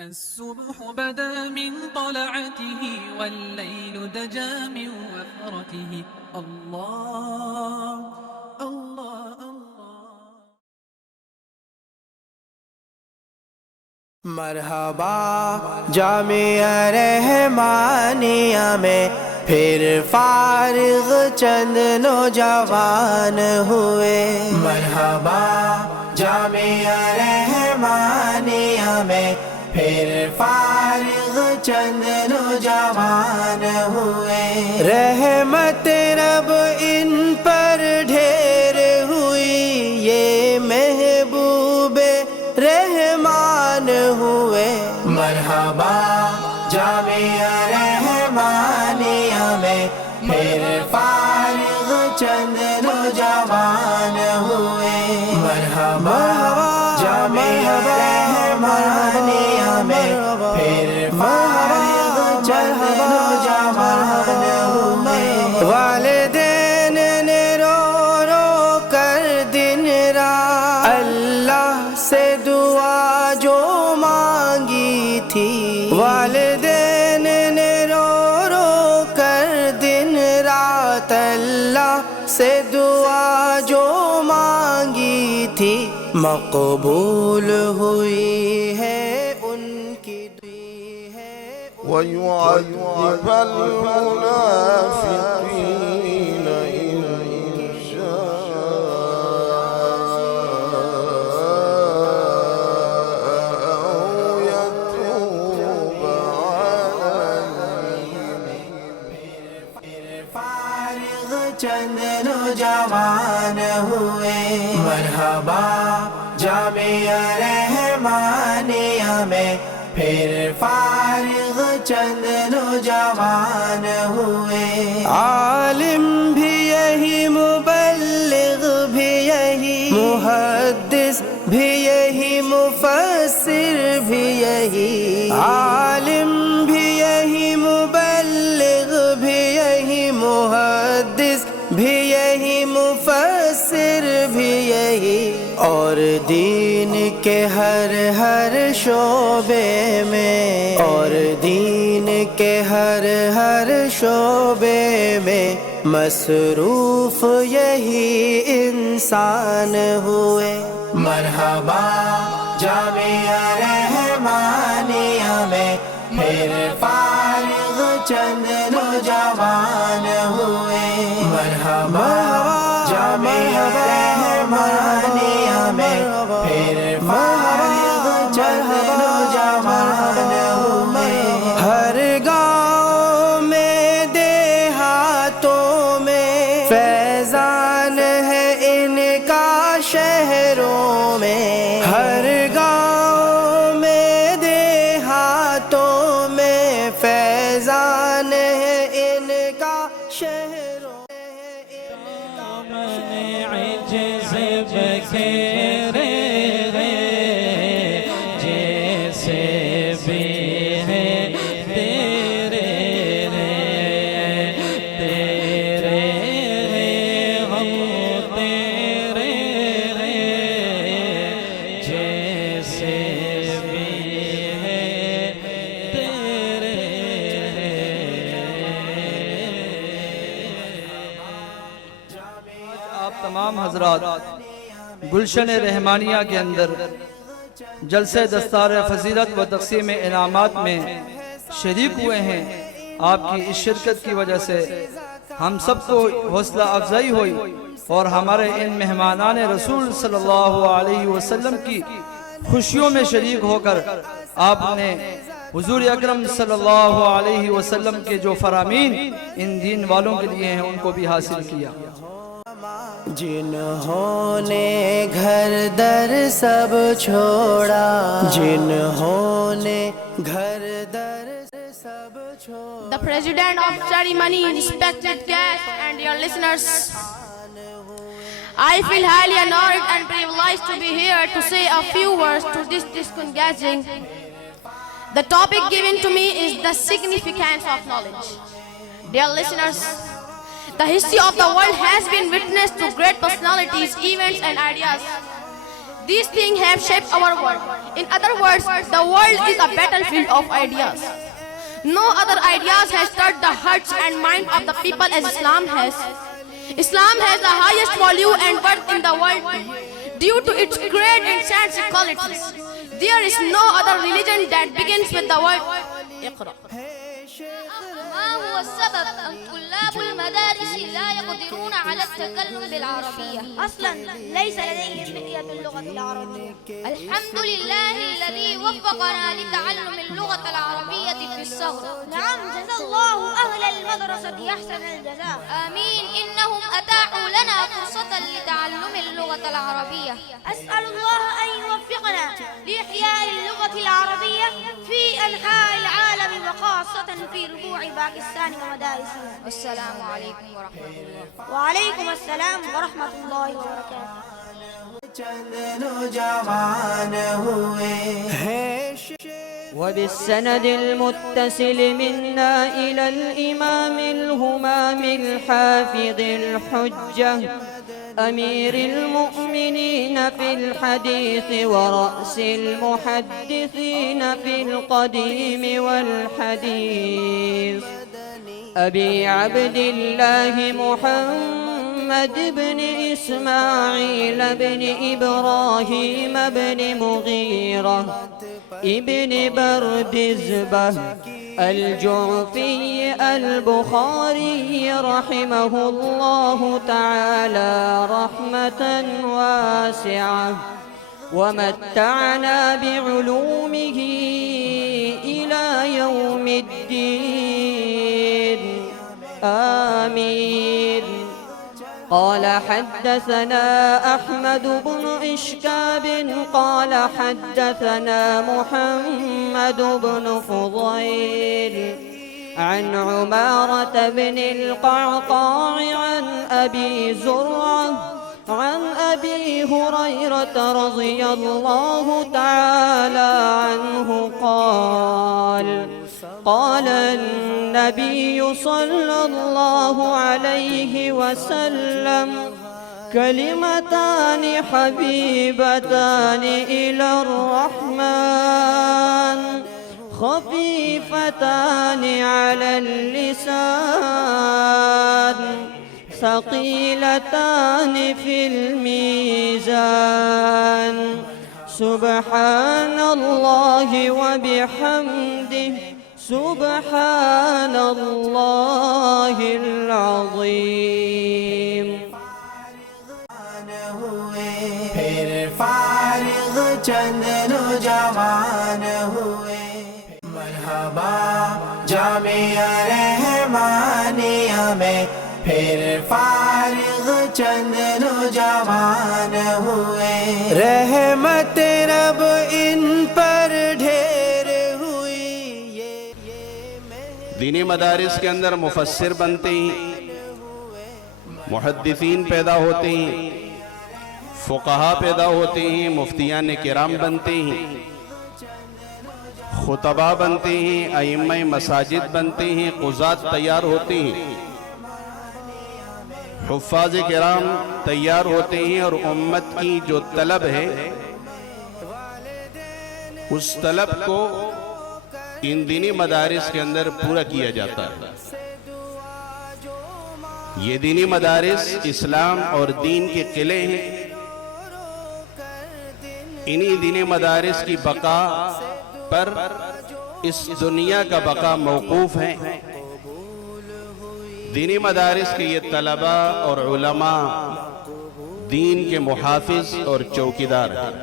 الصبح بدا من طلعته والليل دجا من وفرته الله الله الله مرحبا جامعہ رحمانیہ میں پھر فارغ چند نوجوان ہوئے. مرحبا جامعہ رحمانیہ میں پھر فارغ چند نوجوان ہوئے. رحمت رب ان پر ڈھیر ہوئی، یہ محبوب رحمان ہوئے. مرحبا جامعہ رحمانیہ میں پھر فارغ چند نوجوان ہوئے. مرحبا جامعہ رحمانیہ میں پھر فارغ چند نوجوان ہوئے. والدین نے رو رو کر دن رات اللہ سے دعا جو مانگی تھی. والدین نے رو رو کر دن رات اللہ سے دعا جو مانگی تھی، مقبول ہوئی ہے ان کی وَيُعَذِّبَ الْمُنَافِقِينَ إِن شَاءَ أَوْ يَتُوبَ عَلَيْهِمْ. فارغ چند نوجوان ہوئے. مرحبا جامعہ رحمانیہ میں پھر فارغ چند نوجوان ہوئے. عالم بھی یہی، مبلغ بھی یہی، محدث بھی یہی، مفسر بھی یہی. عالم بھی یہی، مبلغ بھی یہی، محدث بھی یہی، مفسر بھی یہی. اور دین کے ہر ہر شعبے میں، اور دین کے ہر ہر شعبے میں مصروف یہی انسان ہوئے. مرحبا جامعہ رحمانیہ میں پھر فارغ چند نوجوان ہوئے. مرحبا جامعہ رحمانیہ میں پھر فارغ چند نوجوان ہوئے. ہر گاؤں میں دیہاتوں میں فیضان ہے ان کا، شہروں میں ہر گاؤں میں دیہاتوں میں فیضان ہے ان کا، شہروں تمام حضرات گلشن رحمانیہ کے اندر جلسہ دستار فضیلت و تقسیم انعامات میں شریک ہوئے ہیں. آپ کی اس شرکت کی وجہ سے ہم سب کو حوصلہ افزائی ہوئی اور ہمارے ان مہمانان رسول صلی اللہ علیہ وسلم کی خوشیوں میں شریک ہو کر آپ نے حضور اکرم صلی اللہ علیہ وسلم کے جو فرامین ان دین والوں کے لیے ہیں ان کو بھی حاصل کیا. جنہوں نے گھر در سب چھوڑا، جنہوں نے گھر در سب چھوڑا. The President of ceremony, respected guests and dear listeners, I feel highly honored and privileged to be here to say a few words to this gathering. The topic given to me is the significance of knowledge. Dear listeners, the history of the world has been witness to great personalities, events and ideas. These things have shaped our world. In other words, the world is a battlefield of ideas. No other ideas has touched the hearts and minds of the people as Islam has. Islam has the highest value and worth in the world due to its great intrinsic qualities. There is no other religion that begins with the word Iqra. ما هو السبب أن طلاب المدارس لا يقدرون على التكلم بالعربية؟ أصلا ليس لديهم بقية اللغة العربية. الحمد لله الذي وفقنا لتعلم اللغة العربية في الصغر. نعم، جزا الله أهل المدرسة أحسن الجزاء. آمين. إنهم أتاحوا لنا فرصة لتعلم اللغة العربية. أسأل الله أن يوفقنا لإحياء اللغة العربية في أنحاء العالم وخاصة في ربوع باكستان ومدارسها. السلام عليكم ورحمة الله. وعليكم السلام ورحمة الله وبركاته. وبالسند المتصل منا إلى الإمام الهمام الحافظ الحجة أمير المؤمنين في الحديث ورأس المحدثين في القديم والحديث أبي عبد الله محمد بن إسماعيل بن إبراهيم بن مغيرة ابن بردزبة الجعفي البخاري رحمه الله تعالى رحمة واسعة ومتعنا بعلومه إلى يوم الدين آمين. قال حدثنا أحمد بن إشكاب قال حدثنا محمد بن فضيل عن عمارة بن القعقاع عن أبي زرعة عن أبي هريرة رضي الله تعالى عنه قال قال النبي صلى الله عليه وسلم كلمتان حبيبتان إلى الرحمن خفيفتان على اللسان ثقيلتان في الميزان سبحان الله وبحمده سبحان الله العظيم. پھر فارغ چند نوجوان ہوئے مرحبا جامعہ رحمانیہ میں پھر فارغ چند نوجوان ہوئے رحمت رب ان پر ڈھیر ہوئی. دینی مدارس کے اندر مفسر بنتے ہیں، محدثین پیدا ہوتے ہیں، فقہا پیدا ہوتے ہیں، مفتیان کرام بنتے ہیں، خطبہ بنتے ہیں، ائمہ مساجد بنتے ہیں، قضات تیار ہوتے ہیں، حفاظ کرام تیار ہوتے ہیں، اور امت کی جو طلب ہے اس طلب کو ان دینی مدارس کے اندر پورا کیا جاتا ہے. یہ دینی مدارس اسلام اور دین کے قلعے ہیں. انہی دینی مدارس کی بقا پر اس دنیا کا بقا موقوف ہے. دینی مدارس کے یہ طلبہ اور علماء دین کے محافظ اور چوکیدار ہیں.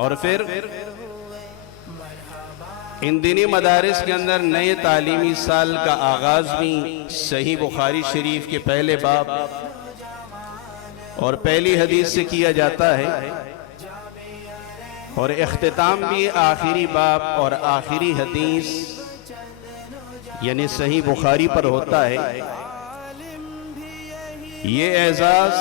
اور پھر ان دینی مدارس کے اندر نئے تعلیمی سال کا آغاز بھی صحیح بخاری شریف کے پہلے باب اور پہلی حدیث سے کیا جاتا ہے، اور اختتام بھی آخری باب اور آخری حدیث یعنی صحیح بخاری پر ہوتا ہے. یہ اعزاز،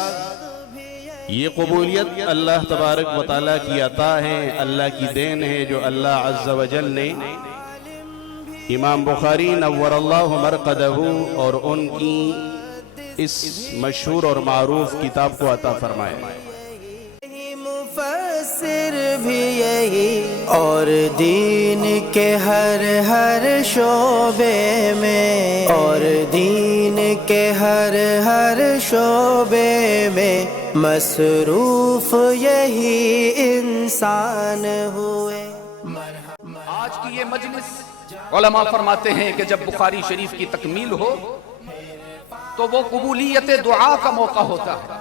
یہ قبولیت اللہ تبارک و تعالیٰ کی عطا ہے، اللہ کی دین ہے، جو اللہ عز و جل نے امام بخاری نور اللہ مرقدہ اور ان کی اس مشہور اور معروف کتاب کو عطا فرمائے۔ مفسر بھی یہی اور دین کے ہر شعبے میں، اور دین کے ہر شعبے میں مصروف یہی انسان ہوئے۔ آج کی یہ مجلس علماء فرماتے ہیں کہ جب بخاری شریف کی تکمیل ہو تو وہ قبولیت دعا کا موقع ہوتا ہے۔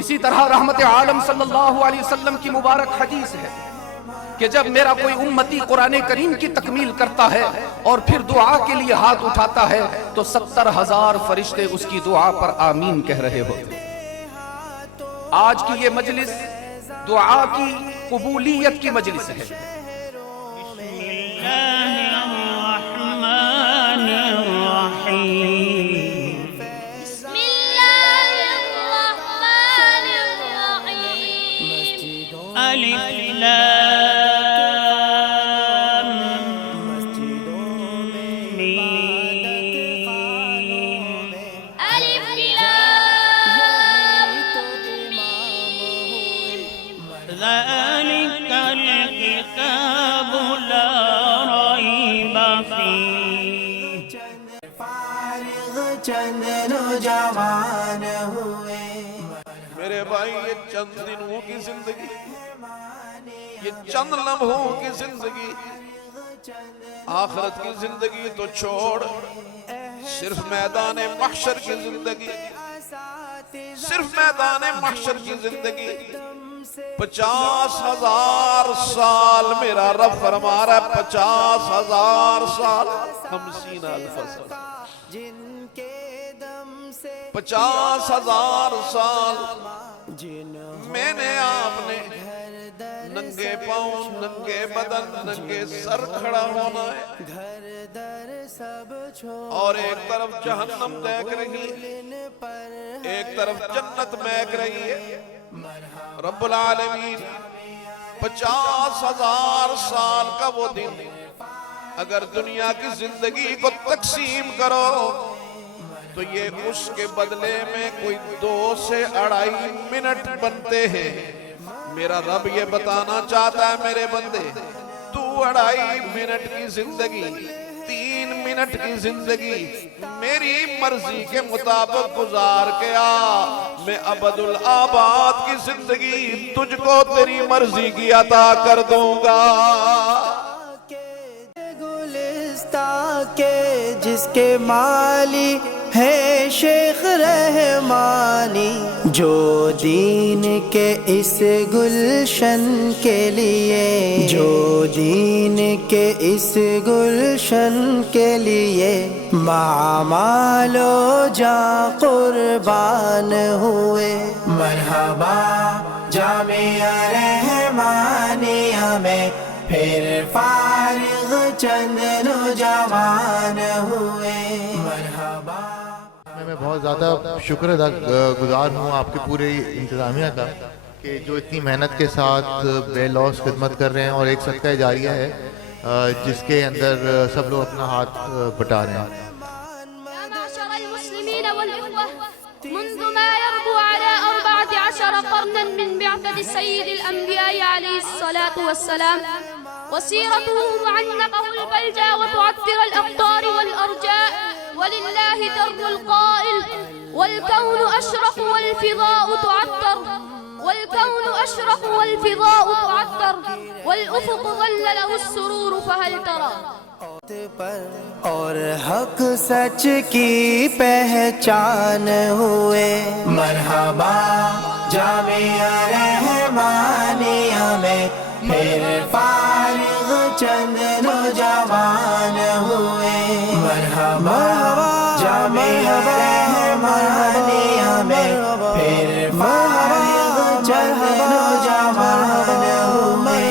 اسی طرح رحمت عالم صلی اللہ علیہ وسلم کی مبارک حدیث ہے کہ جب میرا کوئی امتی قرآن کریم کی تکمیل کرتا ہے اور پھر دعا کے لیے ہاتھ اٹھاتا ہے تو 70,000 فرشتے اس کی دعا پر آمین کہہ رہے ہوتے ہیں۔ آج کی یہ مجلس دعا کی قبولیت کی مجلس ہے۔ چند نوجوان ہوئے۔ میرے بھائی یہ چند دنوں کی زندگی، یہ چند لمحوں کی زندگی، آخرت کی زندگی تو چھوڑ، صرف میدان محشر کی زندگی، صرف میدان محشر کی زندگی 50,000 سال میرا رب فرما رہا ہے، 50,000 سال، 50,000 سال، 50,000 سال میں نے آپ نے ننگے پاؤں، ننگے بدن، ننگے سر کھڑا ہونا ہے، اور ایک طرف جہنم دیکھ رہی ہے، ایک طرف جنت مہک رہی ہے۔ رب العالمین 50,000 سال کا وہ دن اگر دنیا کی زندگی کو تقسیم کرو تو یہ اس کے بدلے میں کوئی 2 سے 2.5 منٹ بنتے ہیں۔ میرا رب یہ بتانا چاہتا ہے میرے بندے، تو 2.5 منٹ کی زندگی، 3 منٹ کی زندگی میری مرضی کے مطابق گزار کے آ، میں ابد الآباد کی زندگی تجھ کو تیری مرضی کی عطا کر دوں گا۔ کے جس کے مالی ہے شیخ رحمانی، جو دین کے اس گلشن کے لیے، جو دین کے اس گلشن کے لیے معمال و جاں قربان ہوئے۔ مرحبا جامعہ رحمانیہ میں پھر فارغ چند نوجوان ہوئے۔ مرحبا میں بہت زیادہ شکر ادا گزار ہوں آپ کے پورے انتظامیہ کا کہ جو اتنی محنت کے ساتھ بے لوث خدمت کر رہے ہیں، اور ایک صدقہ جاریہ ہے جس کے اندر سب لوگ اپنا ہاتھ بٹا رہے ہیں۔ منذ ما يربو على 14 قرنا من بعثة سيد الأنبياء عليه الصلاة والسلام، وسيرته معنقه البلجى وتعطر الأقطار والأرجاء، ولله در القائل والكون أشرق والفضاء تعطر، والكون أشرق والفضاء تعطر، والأفق ظلله السرور فهل ترى؟ اور حق سچ کی پہچان ہوئے۔ مرحبا جامعہ رحمانیہ میں پھر فارغ چند نوجوان ہوئے۔ مرحبا جامعہ رحمانیہ میں پھر فارغ چند نوجوان ہوئے۔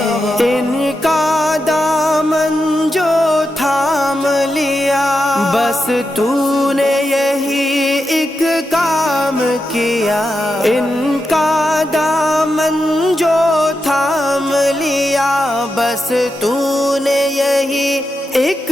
ان کا دامن جو تھام لیا، بس تو نے یہی ایک کام کیا۔ ان کا دامن جو تھام لیا، بس تو نے یہی ایک